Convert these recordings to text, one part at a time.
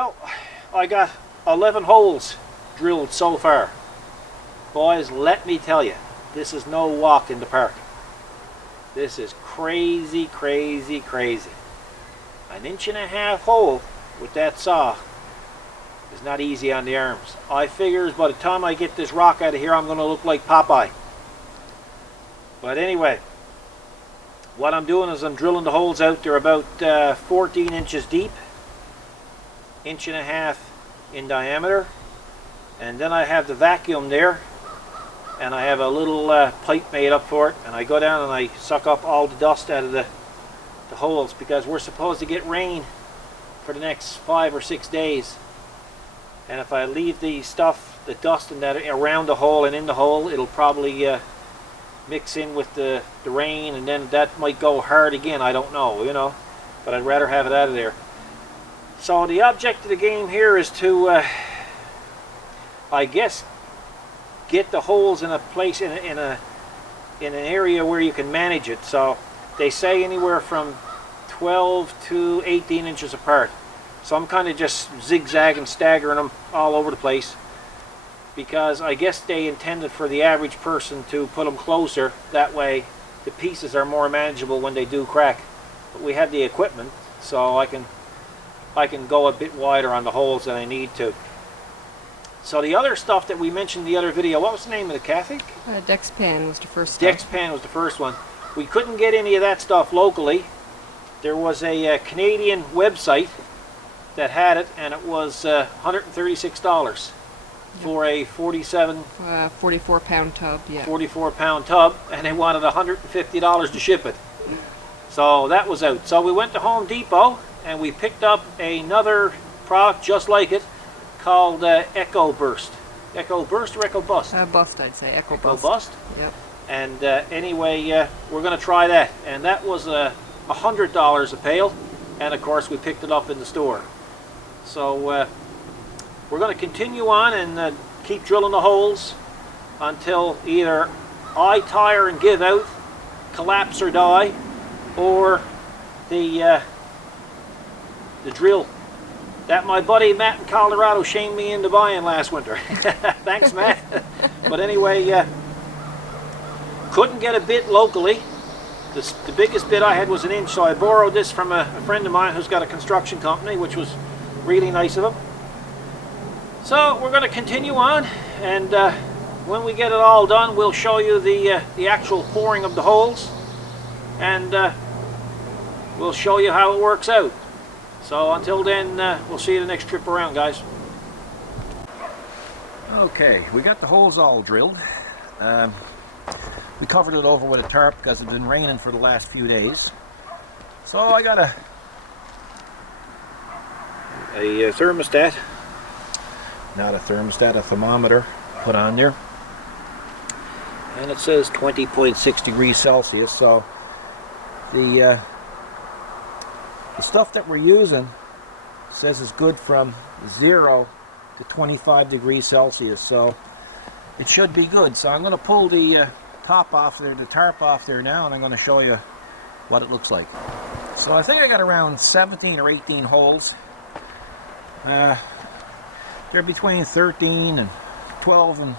Well, I got 11 holes drilled so far. Boys, let me tell you, this is no walk in the park. This is crazy, crazy, crazy. An 1.5-inch hole with that saw is not easy on the arms. I figures by the time I get this rock out of here, I'm going to look like Popeye. But anyway, what I'm doing is I'm drilling the holes out. They're about 14 inches deep, 1.5 inches in diameter, and then I have the vacuum there, and I have a little pipe made up for it, and I go down and I suck up all the dust out of the holes, because we're supposed to get rain for the next 5 or 6 days, and if I leave the stuff, the dust and that around the hole and in the hole, it'll probably mix in with the rain, and then that might go hard again. I don't know, you know, but I'd rather have it out of there. So the object of the game here is to I guess get the holes in a place in an area where you can manage it. So they say anywhere from 12 to 18 inches apart. So I'm kind of just zigzagging, staggering them all over the place, because I guess they intended for the average person to put them closer. That way the pieces are more manageable when they do crack. But we have the equipment, so I can go a bit wider on the holes than I need to. So the other stuff that we mentioned in the other video, what was the name of the cafe? Dexpan was the first stuff. Dexpan was the first one. We couldn't get any of that stuff locally. There was a Canadian website that had it, and it was $136 for a 44-pound tub, yeah. 44-pound tub, and they wanted $150 to ship it. So that was out. So we went to Home Depot, and we picked up another product just like it, called Ecobust. Ecobust or Ecobust? Bust, I'd say. Ecobust. Ecobust? Yep. And anyway, we're going to try that. And that was $100 a pail. And of course, we picked it up in the store. So we're going to continue on and keep drilling the holes until either I tire and give out, collapse or die, or the drill that my buddy Matt in Colorado shamed me into buying last winter. Thanks, Matt. But anyway, couldn't get a bit locally. The biggest bit I had was 1 inch, so I borrowed this from a friend of mine who's got a construction company, which was really nice of him. So we're going to continue on, and when we get it all done, we'll show you the actual pouring of the holes, and we'll show you how it works out. So until then, we'll see you the next trip around, guys. Okay, we got the holes all drilled. We covered it over with a tarp because it's been raining for the last few days. So I got a thermostat, not a thermostat, a thermometer put on there. And it says 20.6 degrees Celsius, so the stuff that we're using says it's good from 0 to 25 degrees Celsius, so it should be good. So I'm going to pull the top off there, the tarp off there now, and I'm going to show you what it looks like. So I think I got around 17 or 18 holes. They're between 13 and 12 and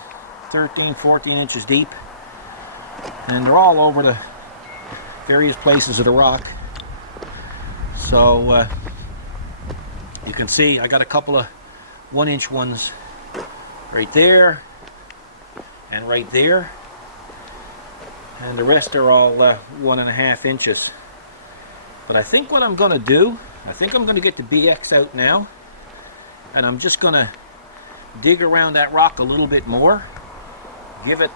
13, 14 inches deep, and they're all over the various places of the rock. So you can see I got a couple of 1-inch ones right there and right there, and the rest are all 1.5 inches. But I think what I'm going to do, I think I'm going to get the BX out now, and I'm just going to dig around that rock a little bit more, give it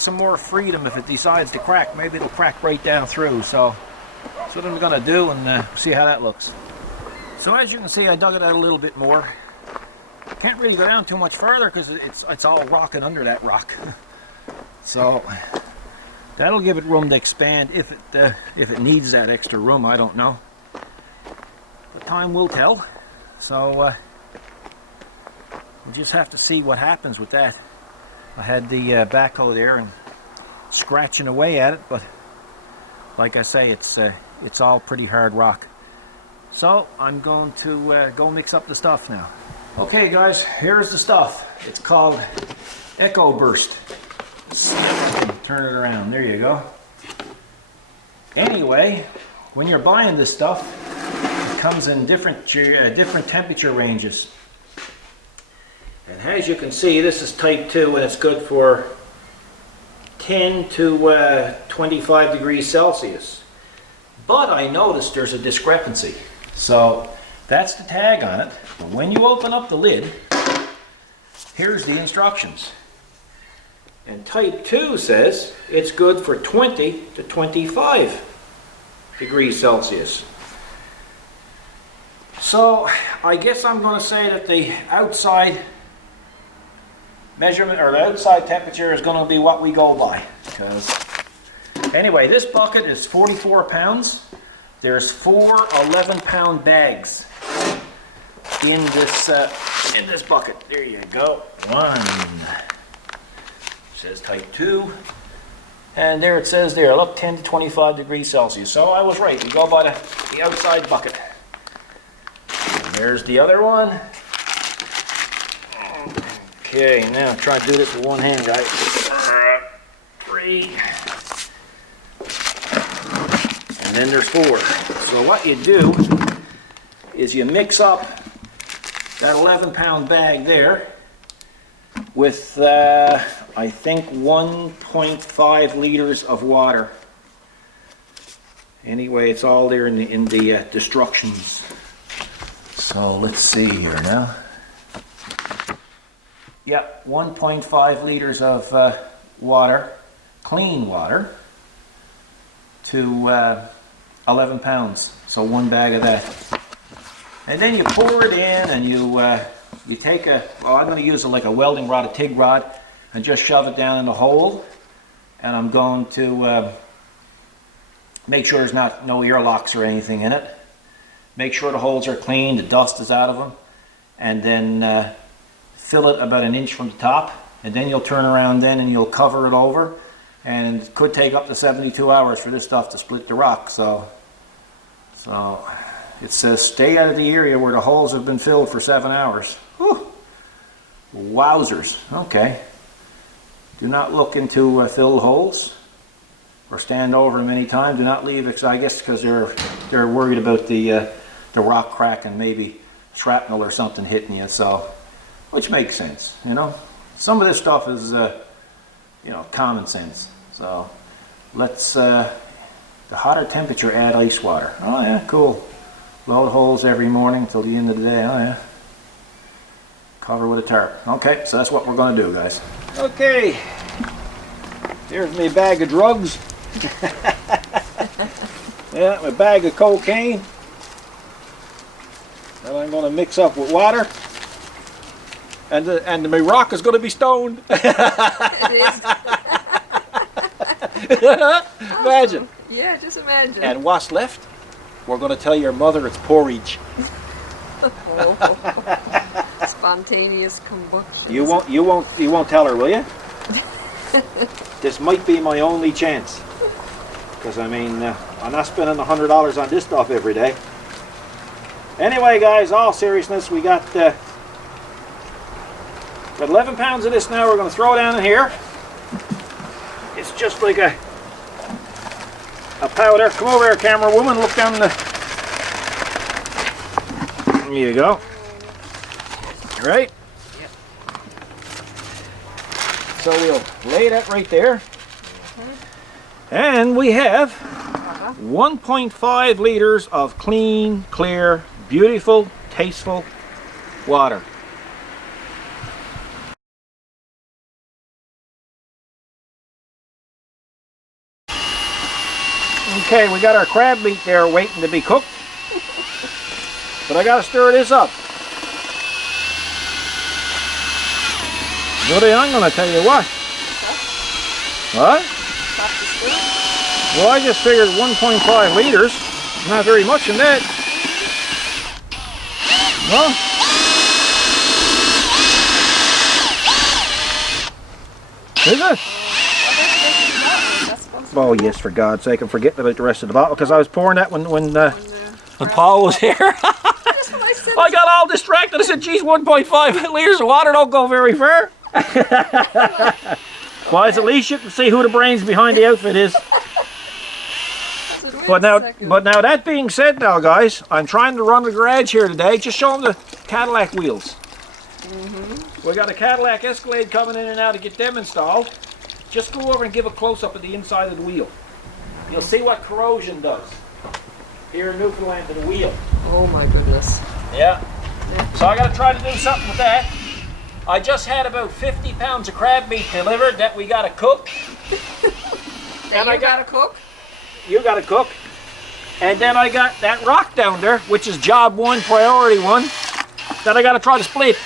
some more freedom. If it decides to crack, maybe it'll crack right down through. So that's what I'm going to do, and see how that looks. So as you can see, I dug it out a little bit more. Can't really go down too much further because it's all rocking under that rock. So that'll give it room to expand if it needs that extra room. I don't know. But time will tell. So we'll just have to see what happens with that. I had the backhoe there and scratching away at it, but like I say, it's all pretty hard rock. So I'm going to go mix up the stuff now. Okay guys, here's the stuff. It's called Ecobust. Turn it around, there you go. Anyway, when you're buying this stuff, it comes in different temperature ranges. And as you can see, this is type 2 and it's good for 10 to 25 degrees Celsius. But I noticed there's a discrepancy. So that's the tag on it. But when you open up the lid, here's the instructions. And type 2 says it's good for 20 to 25 degrees Celsius. So I guess I'm going to say that the outside measurement or the outside temperature is going to be what we go by. Because anyway, this bucket is 44 pounds. There's 4 11-pound bags in this bucket. There you go. One. It says type 2. And there it says there, look, 10 to 25 degrees Celsius. So I was right. We go by the outside bucket. And there's the other one. Okay, now try to do this with one hand, guys. 3. And then there's 4. So what you do is you mix up that 11-pound bag there with, I think, 1.5 liters of water. Anyway, it's all there in the instructions. So let's see here now. Yeah, 1.5 liters of water, clean water, to 11 pounds. So one bag of that. And then you pour it in and you take I'm going to use like a welding rod, a TIG rod, and just shove it down in the hole. And I'm going to make sure there's no airlocks or anything in it. Make sure the holes are clean, the dust is out of them. And then fill it about 1 inch from the top, and then you'll turn around then and you'll cover it over, and it could take up to 72 hours for this stuff to split the rock. So it says stay out of the area where the holes have been filled for 7 hours. Whew. Wowzers. Okay. Do not look into filled holes or stand over them any time. Do not leave, I guess because they're worried about the rock crack and maybe shrapnel or something hitting you. So, which makes sense, you know. Some of this stuff is, you know, common sense. So let's, the hotter temperature, add ice water. Oh yeah, cool. Load holes every morning till the end of the day. Oh yeah. Cover with a tarp. Okay, so that's what we're going to do, guys. Okay. Here's my bag of drugs. Yeah, my bag of cocaine. And I'm going to mix up with water. And my rock is going to be stoned. It is. Imagine. Yeah, just imagine. And what's left? We're going to tell your mother it's porridge. Oh. Spontaneous combustion. You won't tell her, will you? This might be my only chance. Because I mean, I'm not spending $100 on this stuff every day. Anyway, guys, all seriousness, we got 11 pounds of this now. We're going to throw down in here. It's just like a powder. Come over here, camera woman. Look down the. There you go. Right? Yep. So we'll lay that right there. And we have 1.5 liters of clean, clear, beautiful, tasteful water. Okay, we got our crab meat there waiting to be cooked. But I gotta stir this up. Buddy, I'm gonna tell you what. What? Well, I just figured 1.5 liters. Not very much in that. Well. Is it? Oh yes, for God's sake, I'm forgetting about the rest of the bottle because I was pouring that when And Paul was here. That's what I said. I got all distracted. I said, geez, 1.5 litres of water don't go very far. Well, at least you can see who the brains behind the outfit is. But now that being said now, guys, I'm trying to run the garage here today. Just show them the Cadillac wheels. We got a Cadillac Escalade coming in and now to get them installed. Just go over and give a close-up of the inside of the wheel. You'll see what corrosion does here in Newfoundland to the wheel. Oh my goodness. Yeah. So I got to try to do something with that. I just had about 50 pounds of crab meat delivered that we got to cook. And I got to cook? You got to cook. And then I got that rock down there, which is job one, priority one, that I got to try to split.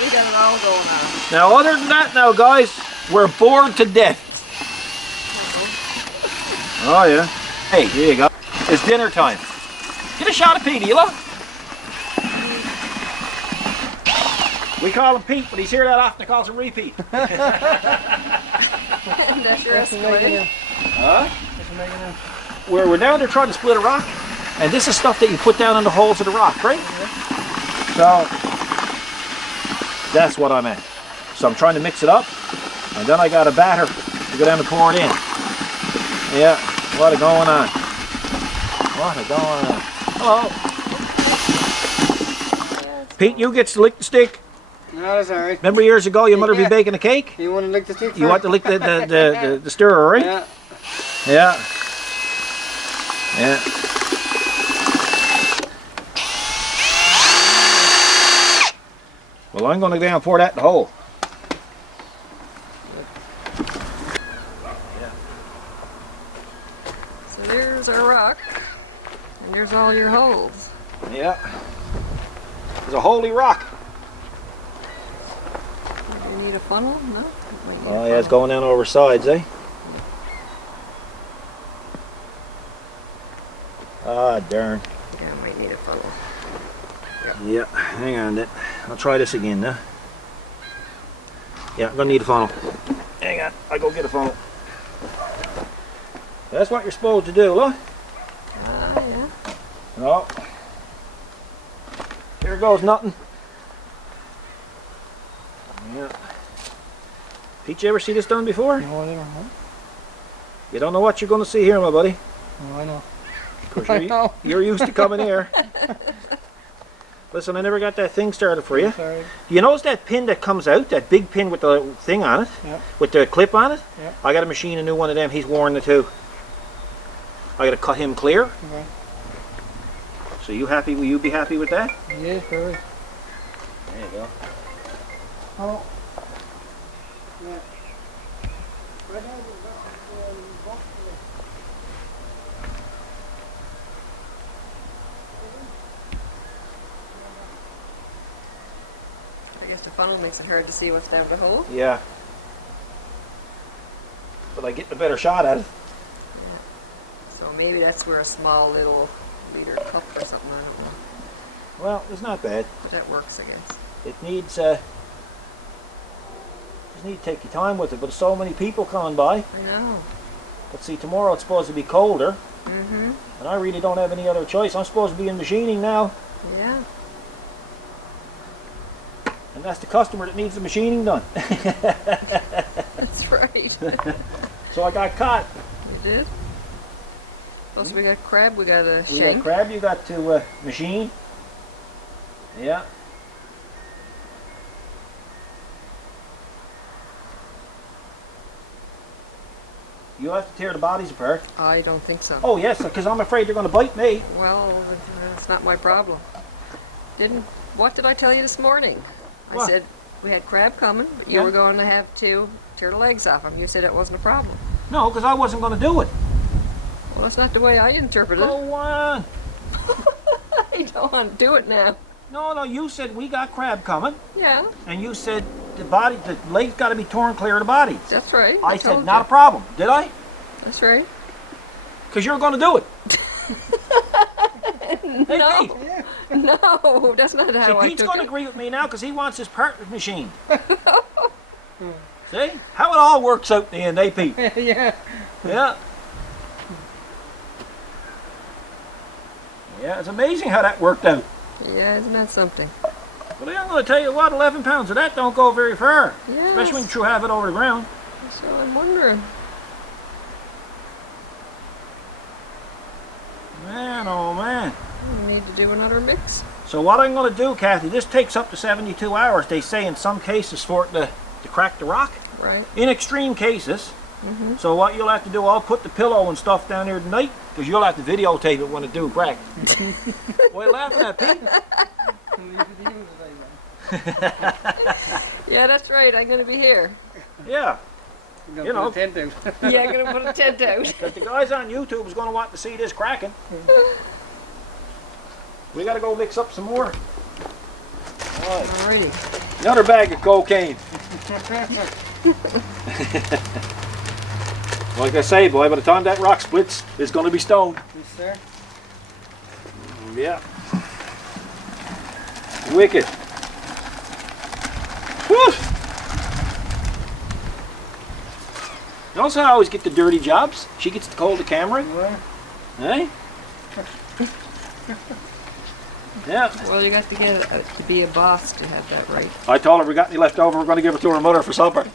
We got it all going on. Now, other than that now, guys, we're bored to death. Oh, yeah. Hey, here you go. It's dinner time. Get a shot of Pete, Ela. We call him Pete, but he's here that often, he calls him Repeat. That's your Escalade. Huh? We're down there trying to split a rock, and this is stuff that you put down in the holes of the rock, right? So, that's what I'm at. So I'm trying to mix it up, and then I got a batter to go down and pour it in. Yeah, what is going on? What is going on? Hello. Pete, you get to lick the stick. No, that's alright. Remember years ago your mother be baking a cake? You want to lick the stick? You want to lick the stirrer, right? Yeah. Yeah. Yeah. Well, I'm going to go down and pour that in the hole. Yeah. So there's our rock. And there's all your holes. Yeah. There's a holy rock. Do you need a funnel? No? Oh, yeah, it's going down over sides, eh? Ah, darn. Yeah, I might need a funnel. Yeah, hang on then. I'll try this again now. Yeah, I'm gonna need a funnel. Hang on, I'll go get a funnel. That's what you're supposed to do, look. Yeah. No. Here goes nothing. Yeah. Pete, you ever see this done before? No, I never. You don't know what you're gonna see here, my buddy. Oh, I know. Of course, I know. you're used to coming here. Listen, I never got that thing started for you. Sorry. You notice that pin that comes out, that big pin with the thing on it, Yeah. with the clip on it? Yeah. I got to machine a new one of them. He's worn the two. I got to cut him clear. Okay. So you happy? Will you be happy with that? Yeah, very. There you go. Oh. Yeah. I guess the funnel makes it hard to see what's down the hole. Yeah. But I get a better shot at it. So maybe that's where a small little liter cup or something, I don't know. Well, it's not bad. But that works, I guess. It needs, just need to take your time with it. But so many people coming by. I know. But see, tomorrow it's supposed to be colder. Mm-hmm. And I really don't have any other choice. I'm supposed to be in machining now. Yeah. And that's the customer that needs the machining done. That's right. So I got caught. You did? Plus we got crab, we got a We got shank. crab you got to machine. Yeah. You'll have to tear the bodies apart. I don't think so. Oh yes, because I'm afraid they're going to bite me. Well, that's not my problem. What did I tell you this morning? I What? said we had crab coming, but you Yeah. were going to have to tear the legs off them. You said it wasn't a problem. No, because I wasn't going to do it. Well, that's not the way I interpret it. Go on. I don't want to do it now. No, you said we got crab coming, Yeah, and you said the legs got to be torn clear of the bodies. that's right. I told said not a you. problem. Did I? That's right. Because you're going to do it. Hey, No. Pete. No, that's not how See, I Pete's took going to it. agree with me now because he wants his part machined. See? How it all works out in the end, eh, Pete? Yeah. Yeah. Yeah, it's amazing how that worked out. Yeah, isn't that something? But I'm going to tell you what, 11 pounds of that don't go very far. Yes. Especially when you throw half it over the ground. So I'm wondering. Man, oh man. We need to do another mix. So what I'm going to do, Kathy, this takes up to 72 hours, they say in some cases, for it to crack the rock. Right. In extreme cases. So what you'll have to do, I'll put the pillow and stuff down there tonight, because you'll have to videotape it when it do crack. What are you laughing at, Pete? Yeah, that's right. I'm going to be here. Yeah. You know. Put a tent out. Yeah, I'm going to put a tent out. Because the guys on YouTube is going to want to see this cracking. We got to go mix up some more. All right. Alrighty. Another bag of cocaine. Like I say, boy, by the time that rock splits, it's going to be stoned. Yes, sir. Yeah. Wicked. Woo! Notice how I always get the dirty jobs? She gets to hold the camera. Hey? Yeah. Well, you got to get to be a boss to have that right. I told her if we got any left over, we're going to give it to her mother for supper.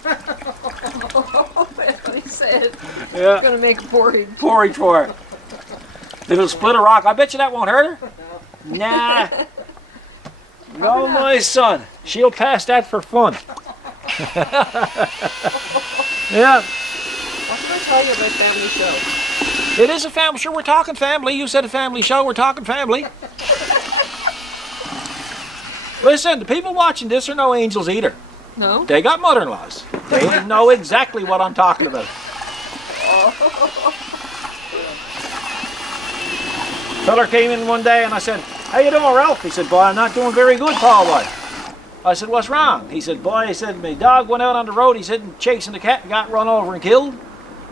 That's what he said. Yeah. Going to make a porridge. Porridge for her. If it'll split a rock, I bet you that won't hurt her. Nah. No, my son. She'll pass that for fun. Yeah. What did I tell you about family show? It is a family show. We're talking family. You said a family show. We're talking family. Listen, the people watching this are no angels either. No? They got mother-in-laws. They know exactly what I'm talking about. Feller came in one day and I said, "How you doing, Ralph?" He said, "Boy, I'm not doing very good, Paul, boy." I said, "What's wrong?" He said, "Boy," he said, "my dog went out on the road," he said, "chasing the cat and got run over and killed."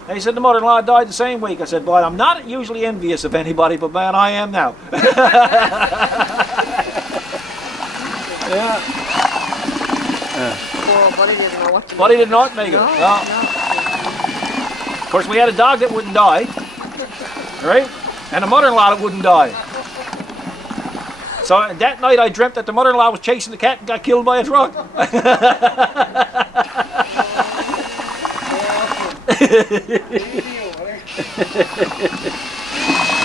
And he said, "The mother-in-law died the same week." I said, "Boy, I'm not usually envious of anybody, but man, I am now." Yeah. Poor old buddy didn't know what to But he did not make it. No, No. Of course, we had a dog that wouldn't die, right? And a mother-in-law that wouldn't die. So that night I dreamt that the mother-in-law was chasing the cat and got killed by a truck.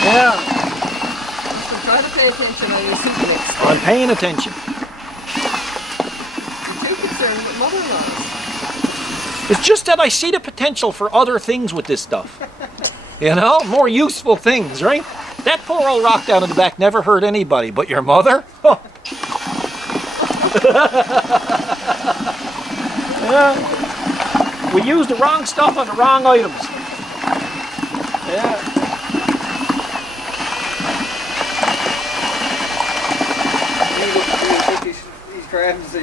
Yeah. So try to pay attention on your soup mix. I'm paying attention. You're too concerned with mother-in-laws. It's just that I see the potential for other things with this stuff. You know, more useful things, right? That poor old rock down in the back never hurt anybody, but your mother? Oh. Yeah. We used the wrong stuff on the wrong items. Yeah. These crabs.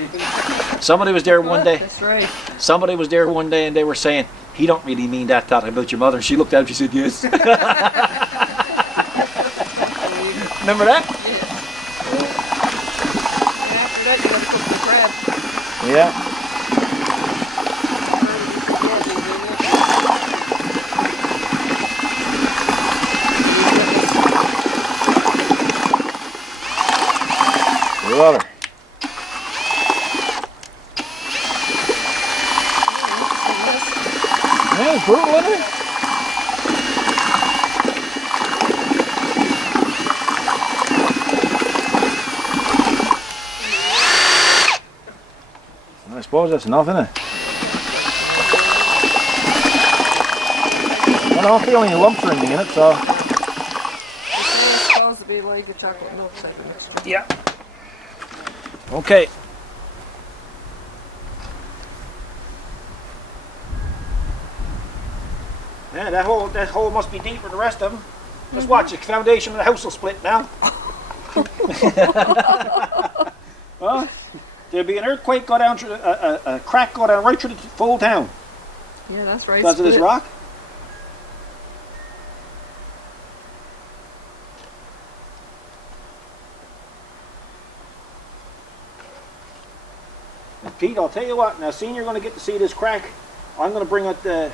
Somebody was there one day. That's right. Somebody was there one day and they were saying, "He don't really mean that talking about your mother." And she looked at him, she said, "Yes." Remember that? And after that, you got to cook the crab. Yeah. Water. Yeah, it's brutal, isn't it? I suppose that's enough, isn't it? I don't feel any lumps or anything in it, so. It's supposed to be like a chocolate milkshake mixture. Yeah. Okay. Yeah, that hole must be deeper than the rest of them. Just watch, the foundation of the house will split now. Well, there'll be an earthquake go down through a crack go down right through the full town Yeah, that's right. because of this Split. rock. And Pete, I'll tell you what. Now, seeing you're going to get to see this crack, I'm going to bring out the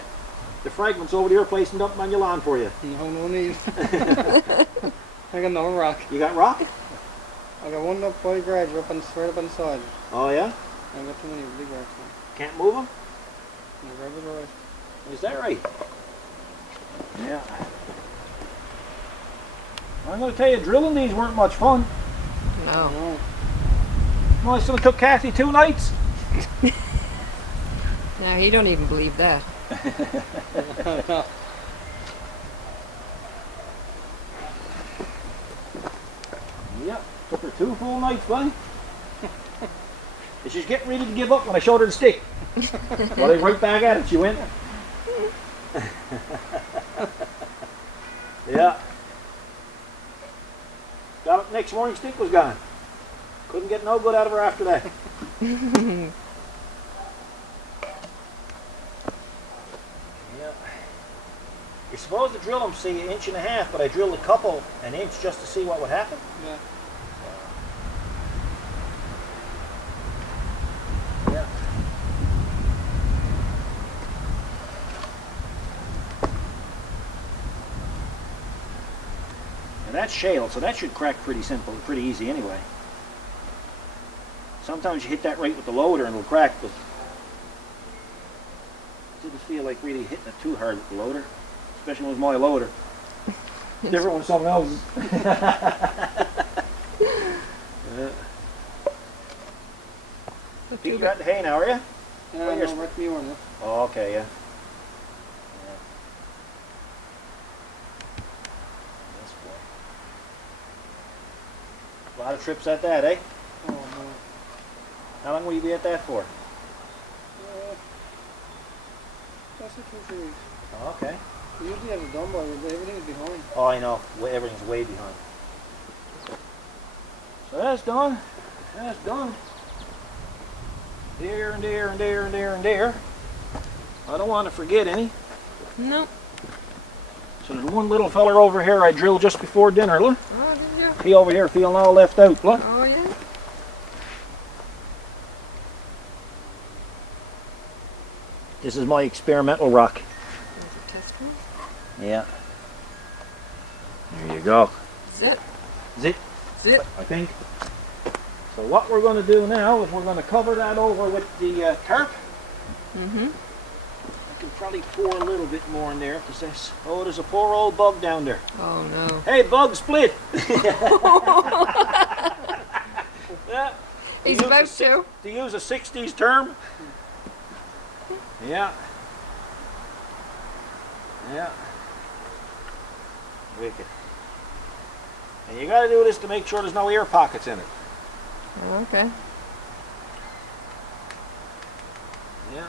fragments over to your place and dump them on your lawn for you. No need. I got no rock. You got rock? I got one up by the garage, up on, straight up on the side. Oh yeah? I got too many big rocks now. Can't move them? And the grab it alright. Is that right? Yeah. I'm going to tell you, drilling these weren't much fun. No. No. Well, I still took Kathy 2 nights. Now he don't even believe that. Yep, took her 2 full nights, buddy. And she's getting ready to give up when I showed her the stick. Well, right back at it, she went. Yeah. Got up next morning, stick was gone. Couldn't get no good out of her after that. Yeah. You're supposed to drill them, say, 1.5 inches, but I drilled a couple an inch just to see what would happen. Yeah. Yeah. And that's shale, so that should crack pretty simple, pretty easy anyway. Sometimes you hit that right with the loader and it'll crack, but it didn't feel like really hitting it too hard with the loader, especially when it was my loader. Different when someone else's. Pete, you're at the hay now, are you? Yeah, no, work me one. Oh, okay, yeah. This boy. A lot of trips at that, eh? Oh, no. How long will you be at that for? That's it, 2 3 weeks. Oh, okay. We usually have it done by, everything's behind. Oh, I know. Everything's way behind. So that's done. That's done. There and there and there and there and there. I don't want to forget any. No. So there's one little feller over here I drilled just before dinner, look. Oh, did you? He over here feeling all left out, look. Oh, yeah. This is my experimental rock. There's a test one. Yeah. There you go. Zit. Zit, Zit. I think. So what we're going to do now is we're going to cover that over with the tarp. Mm-hmm. I can probably pour a little bit more in there because there's, oh, there's a poor old bug down there. Oh, no. Hey, bug split. Yeah. He's about to. To use a 60s term. Yeah. Yeah. Wicked. And you got to do this to make sure there's no air pockets in it. Okay. Yeah.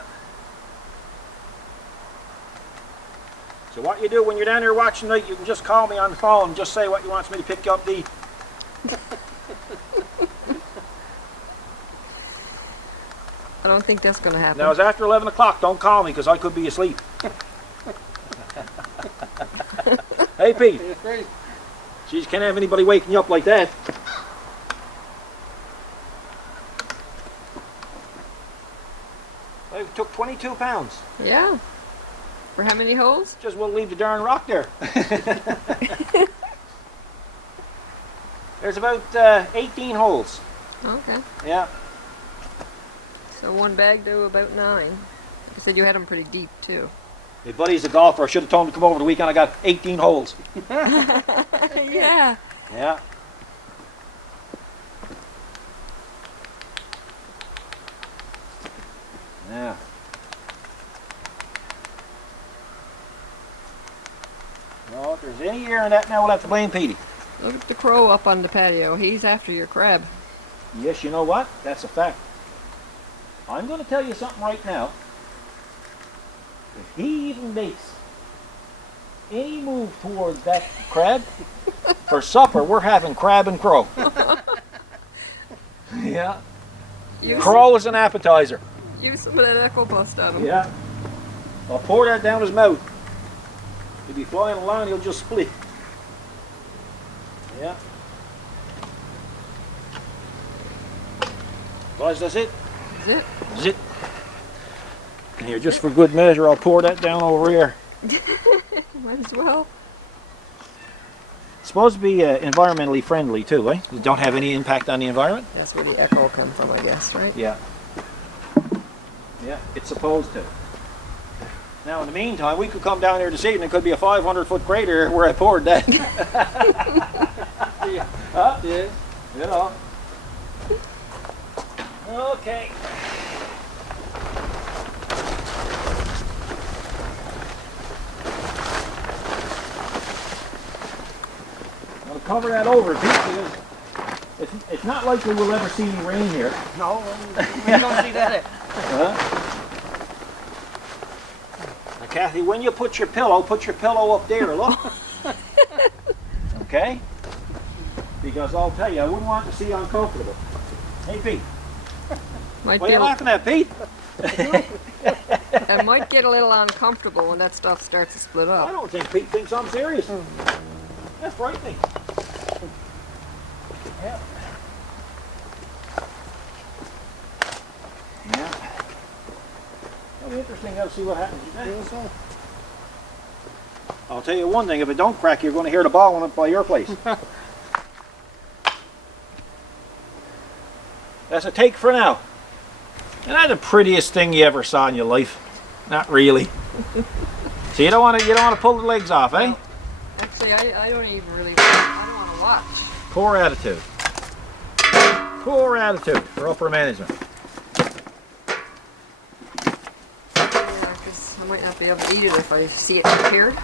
So what you do when you're down there watching night, you can just call me on the phone and just say what you want me to pick you up the. I don't think that's going to happen. Now it's after 11 o'clock. Don't call me because I could be asleep. Hey Pete. It's great. Jeez, can't have anybody waking you up like that. I took 22 pounds. Yeah. For how many holes? Just we'll leave the darn rock there. There's about 18 holes. Okay. Yeah. So one bag to about 9. You said you had them pretty deep, too. My buddy's a golfer. I should have told him to come over the weekend. I got 18 holes. Yeah. Yeah. Yeah. Well, if there's any air in that now, we'll have to blame Petey. Look at the crow up on the patio. He's after your crab. Yes, you know what? That's a fact. I'm going to tell you something right now. If he even makes any move towards that crab, for supper we're having crab and crow. Yeah. Crow is an appetizer. Use some of that Ecobust on him. Yeah. I'll pour that down his mouth. He'll be flying along, he'll just split. Yeah. Guys, that's it. Zit. Zit. And here, just for good measure, I'll pour that down over here. Might as well. It's supposed to be environmentally friendly too, eh? You don't have any impact on the environment? That's where the echo comes from, I guess, right? Yeah. Yeah, it's supposed to. Now, in the meantime, we could come down here this evening. It could be a 500-foot crater where I poured that. Yeah. Yeah. You know. Okay. I'll cover that over, Pete, because it's not likely we'll ever see any rain here. No, we don't see that. Huh? Now, Kathy, when you put your pillow up there, look. Okay? Because I'll tell you, I wouldn't want to see uncomfortable. Hey, Pete. Might What are be you a- laughing at, Pete? It might get a little uncomfortable when that stuff starts to split I up. don't think Pete thinks I'm serious. That's frightening. Yeah. Yeah. It'll be interesting to see what happens today. I'll tell you one thing, if it don't crack, you're going to hear the ball up by your place. That's a take for now. Isn't that the prettiest thing you ever saw in your life? Not really. So you don't want to pull the legs off, eh? Actually, I don't even really, I don't want to watch. Poor attitude. Poor attitude for upper management. Yeah, 'cause I might not be able to eat it if I see it prepared.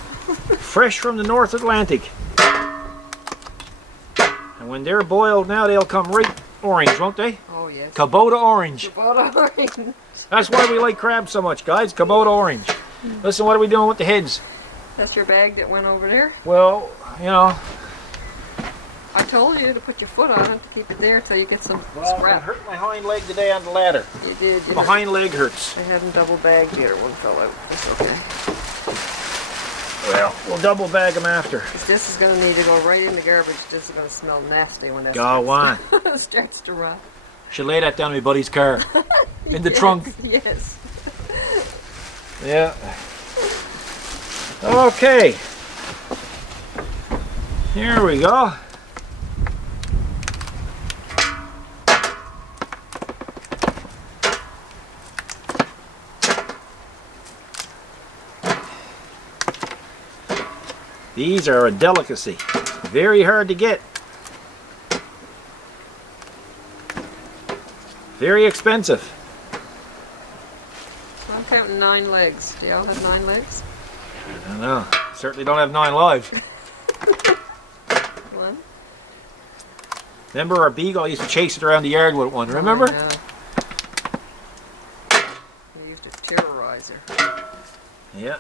Fresh from the North Atlantic. And when they're boiled now, they'll come right orange, won't they? Oh, yes. Kubota orange. Kubota orange. That's why we like crabs so much, guys. Kubota orange. Listen, what are we doing with the heads? That's your bag that went over there? Well, you know. I told you to put your foot on it to keep it there till you get some Well, I scrap. hurt my hind leg today on the ladder. You did. You My know, hind leg hurts. I hadn't double bagged the other one fell out. It's okay. Well, we'll double bag them after. 'Cause this is going to need to go right in the garbage. This is going to smell nasty when that Go on. starts to rot. Should lay that down in my buddy's car. In the trunk. Yes. Yeah. Okay. Here we go. These are a delicacy. Very hard to get. Very expensive. I'm counting 9 legs. Do y'all have 9 legs? I don't know. Certainly don't have 9 lives. 1. Remember our beagle used to chase it around the yard with one, remember? Yeah. We used a terrorizer. Yeah.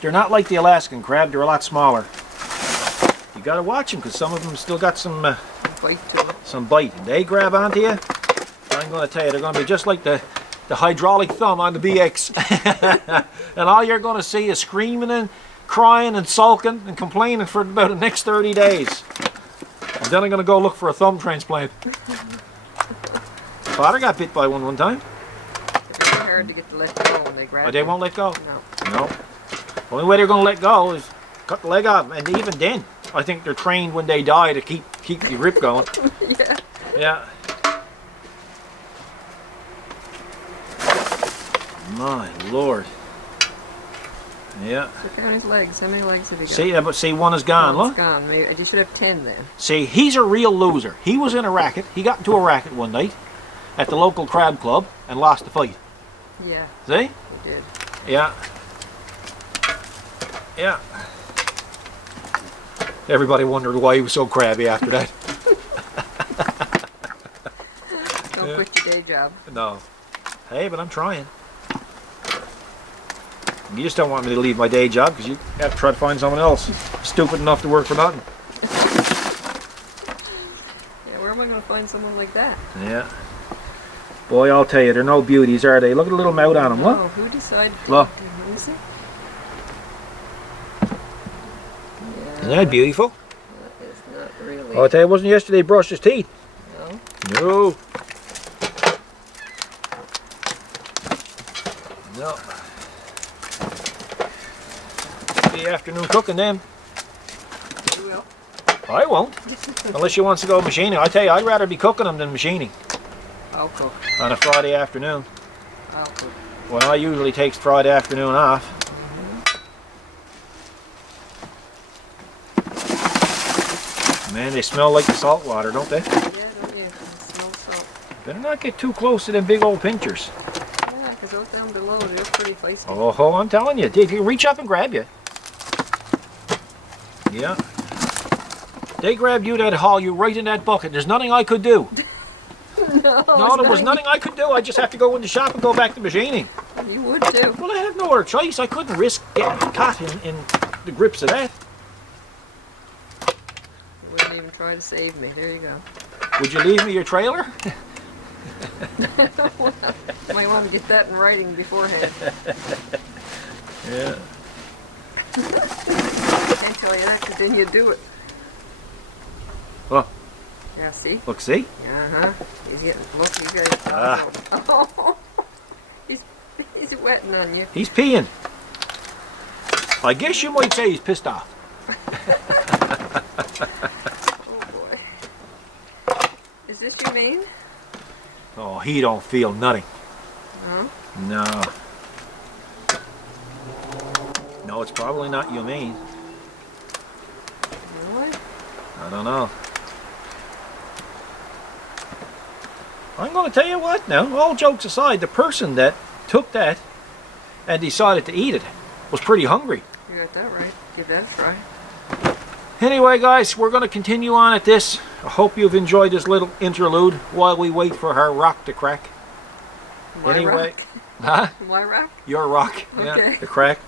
They're not like the Alaskan crab, they're a lot smaller. You gotta watch them because some of them still got some Bite to it. some bite. They grab onto you, I'm gonna tell you, they're gonna be just like the hydraulic thumb on the BX. And all you're gonna see is screaming and crying and sulking and complaining for about the next 30 days. And then I'm gonna go look for a thumb transplant. Father got bit by one time. They're very hard to get to let go when they grab But they you. won't let go. No. No. Only way they're going to let go is cut the leg off. And even then, I think they're trained when they die to keep the grip going. Yeah. Yeah. My Lord. Yeah. Look at his legs. How many legs have you got? See, but see, one is gone. Oh, Look. it's gone. Maybe, you should have 10 then. See, he's a real loser. He was in a racket. He got into a racket one night at the local crab club and lost the fight. Yeah, See? you did. Yeah. Yeah. Everybody wondered why he was so crabby after that. Don't quit your day job. No. Hey, but I'm trying. You just don't want me to leave my day job because you have to try to find someone else stupid enough to work for nothing. Yeah, where am I going to find someone like that? Yeah. Boy, I'll tell you, they're no beauties, are they? Look at the little mouth on them. Oh, Look. who decided to Look. Let me see. Isn't that beautiful? That is not really. Oh, I tell you, it wasn't yesterday he brushed his teeth. No. No. No. The afternoon cooking then. You will. I won't. Unless she wants to go machining. I tell you, I'd rather be cooking them than machining I'll cook. on a Friday afternoon. I'll cook. When I usually take Friday afternoon off. Man, they smell like the salt water, don't they? Yeah, don't you? It smells salt. Better not get too close to them big old pinchers. Yeah, because those down below, they're pretty feisty. Oh, I'm telling you. They can reach up and grab you. Yeah. They grabbed you, they'd haul you right in that bucket. There's nothing I could do. No, there was nothing I could do. I just have to go in the shop and go back to machining. You would too. Well, I had no other choice. I couldn't risk getting caught in the grips of that. You wouldn't even try to save me. There you go. Would you leave me your trailer? Well, might want to get that in writing beforehand. Yeah. I can't tell you that because then you do it. Oh, Yeah, see? look, see? Uh-huh. He's getting, look, you guys. Ah. Oh, he's wetting on you. He's peeing. I guess you might say he's pissed off. Oh, boy. Is this your main? Oh, he don't feel nothing. No? No. No, it's probably not you mean. Really? I don't know. I'm going to tell you what now, all jokes aside, the person that took that and decided to eat it was pretty hungry. You got that right. Give that a try. Anyway, guys, we're going to continue on at this. I hope you've enjoyed this little interlude while we wait for her rock to crack. My Anyway, rock? huh? My rock? Your rock, yeah, Okay. the crack.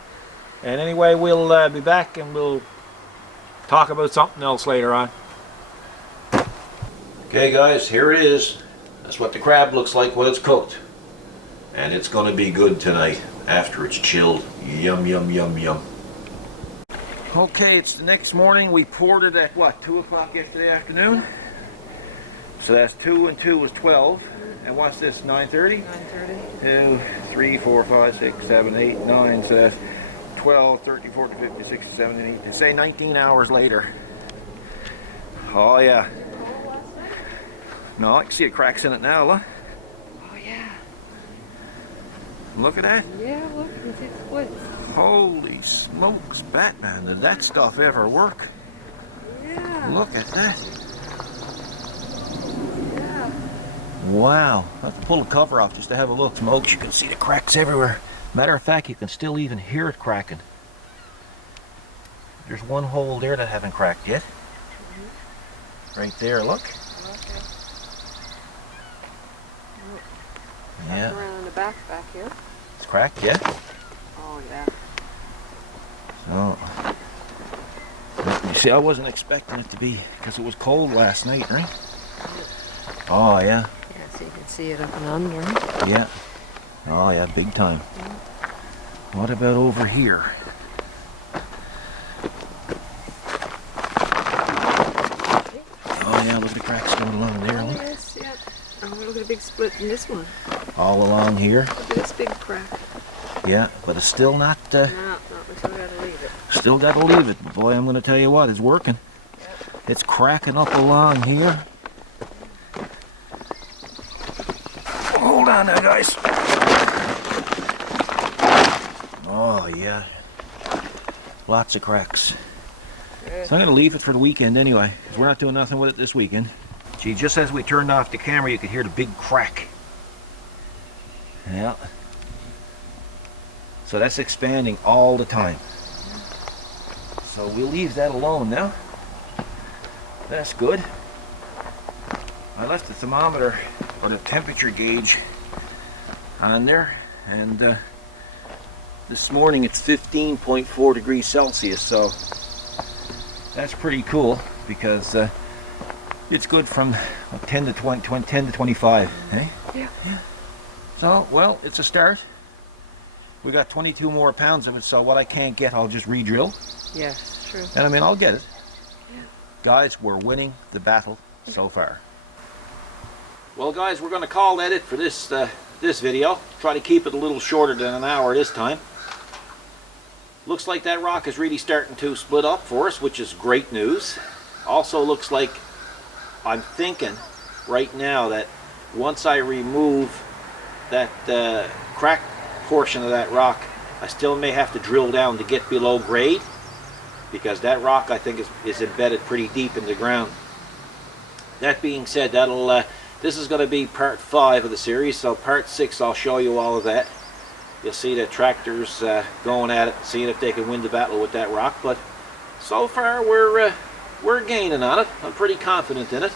And anyway, we'll be back and we'll talk about something else later on. Okay, guys, here it is. That's what the crab looks like when it's cooked. And it's going to be good tonight after it's chilled. Yum, yum, yum, yum. Okay, it's the next morning. We poured it at what, 2 o'clock yesterday afternoon? So that's 2 and 2 was 12. And what's this, 9:30? 9:30. 2, 3, 4, 5, 6, 7, 8, 9. So that's 12, 13, 14, 15, 16, 17, 18. Say 19 hours later. Oh, yeah. No, I can see the cracks in it now, look. Oh, yeah. Look at that. Yeah, look, it's split. Holy smokes, Batman, did that stuff ever work? Yeah. Look at that. Yeah. Wow. I have to pull the cover off just to have a look. Smokes, you can see the cracks everywhere. Matter of fact, you can still even hear it cracking. There's one hole there that haven't cracked yet. Right there, look. Okay. Yeah. Around the back here. It's cracked, yeah. Oh, yeah. So, you see, I wasn't expecting it to be, because it was cold last night, right? Oh, yeah. Yeah, so you can see it up and under. Right? Yeah. Oh, yeah, big time. What about over here? Oh, yeah, look at the cracks going along there. Look. Yes, yeah. Oh, look at a big split in this one. All along here. Look at this big crack. Yeah, but it's still not, No, we still gotta leave it. still got to leave it. Boy, I'm going to tell you what, it's working. Yep. It's cracking up along here. Hold on now, guys. Oh, yeah. Lots of cracks. Good. So I'm going to leave it for the weekend anyway, because we're not doing nothing with it this weekend. Gee, just as we turned off the camera, you could hear the big crack. Yeah. So that's expanding all the time. So we'll leave that alone now. That's good. I left the thermometer, or the temperature gauge, on there, and this morning it's 15.4 degrees Celsius, so that's pretty cool, because it's good from 10 to 20, 10 to 25, eh? Yeah. So, well, it's a start. We got 22 more pounds of it, so what I can't get, I'll just re-drill. Yes, true. And I mean, I'll get it. Yeah. Guys, we're winning the battle so far. Well guys, we're going to call that it for this video. Try to keep it a little shorter than an hour this time. Looks like that rock is really starting to split up for us, which is great news. Also looks like, I'm thinking right now that once I remove that cracked portion of that rock, I still may have to drill down to get below grade, because that rock I think is embedded pretty deep in the ground. That being said, this is going to be part 5 of the series, so part 6 I'll show you all of that. You'll see the tractors going at it, seeing if they can win the battle with that rock, but so far we're gaining on it. I'm pretty confident in it.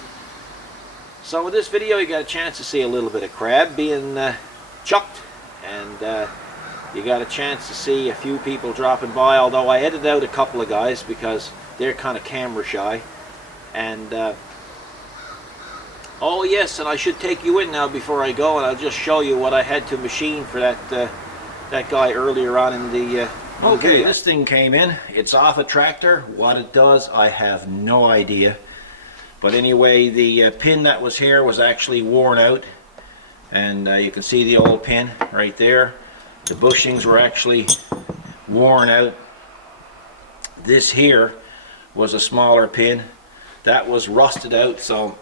So in this video you got a chance to see a little bit of crab being chucked, and you got a chance to see a few people dropping by, although I edited out a couple of guys because they're kind of camera shy. And oh yes, and I should take you in now before I go, and I'll just show you what I had to machine for that guy earlier on in the okay, this thing came in. It's off a tractor. What it does, I have no idea. But anyway, the pin that was here was actually worn out, and you can see the old pin right there. The bushings were actually worn out. This here was a smaller pin that was rusted out, so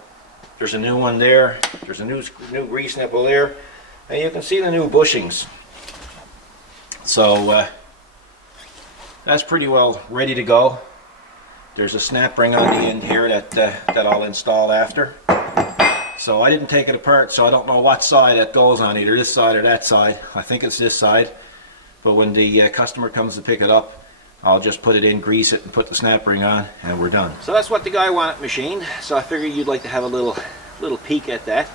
there's a new one there. There's a new grease nipple there, and you can see the new bushings. So that's pretty well ready to go. There's a snap ring on the end here that I'll install after. So I didn't take it apart, so I don't know what side that goes on, either this side or that side. I think it's this side, but when the customer comes to pick it up, I'll just put it in, grease it, and put the snap ring on, and we're done. So that's what the guy wanted machined, so I figured you'd like to have a little peek at that.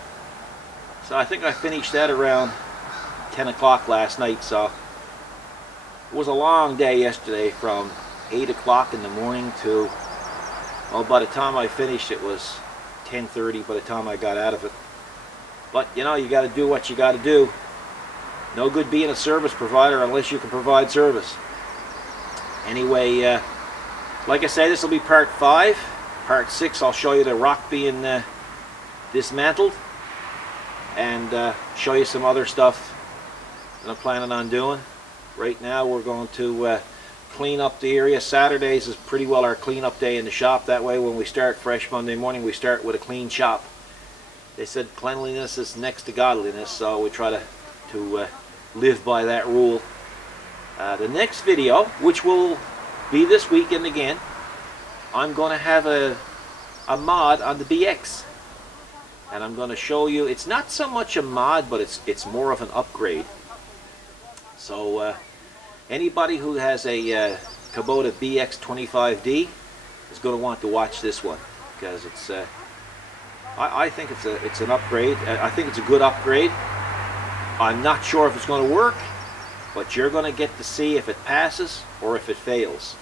So I think I finished that around 10 o'clock last night, so it was a long day yesterday from 8 o'clock in the morning to, well, by the time I finished it was 10:30 by the time I got out of it. But you know, you got to do what you got to do. No good being a service provider unless you can provide service. Anyway, like I say, this will be part 5. Part 6 I'll show you the rock being dismantled, and show you some other stuff that I'm planning on doing. Right now we're going to clean up the area. Saturdays is pretty well our cleanup day in the shop. That way when we start fresh Monday morning, we start with a clean shop. They said cleanliness is next to godliness, so we try to live by that rule. The next video, which will be this weekend again, I'm going to have a mod on the BX, and I'm going to show you. It's not so much a mod, but it's more of an upgrade. So anybody who has a Kubota BX25D is going to want to watch this one, because it's I think it's an upgrade. I think it's a good upgrade. I'm not sure if it's going to work, but you're going to get to see if it passes or if it fails.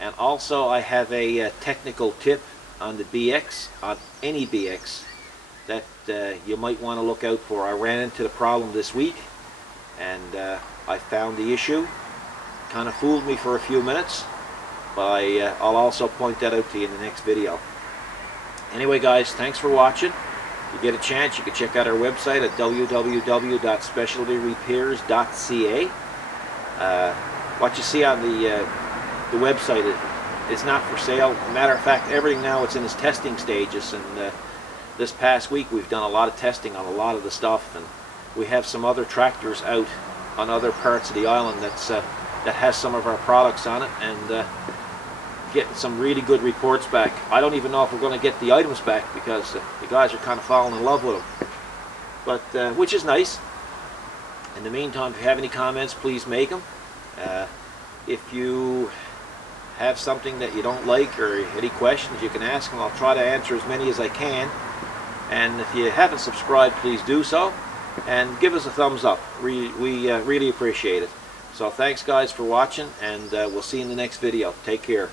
And also I have a technical tip on the BX, on any BX, that you might want to look out for. I ran into the problem this week, and I found the issue. Kind of fooled me for a few minutes, but I'll also point that out to you in the next video. Anyway guys, thanks for watching. If you get a chance, you can check out our website at www.specialtyrepairs.ca. What you see on the website is not for sale. Matter of fact, everything now it's in its testing stages, and this past week we've done a lot of testing on a lot of the stuff, and we have some other tractors out on other parts of the island that has some of our products on it, and getting some really good reports back. I don't even know if we're going to get the items back, because the guys are kind of falling in love with them, but which is nice. In the meantime, if you have any comments, please make them. If you have something that you don't like or any questions, you can ask them. I'll try to answer as many as I can. And if you haven't subscribed, please do so, and give us a thumbs up. We really appreciate it. So thanks guys for watching, and we'll see you in the next video. Take care.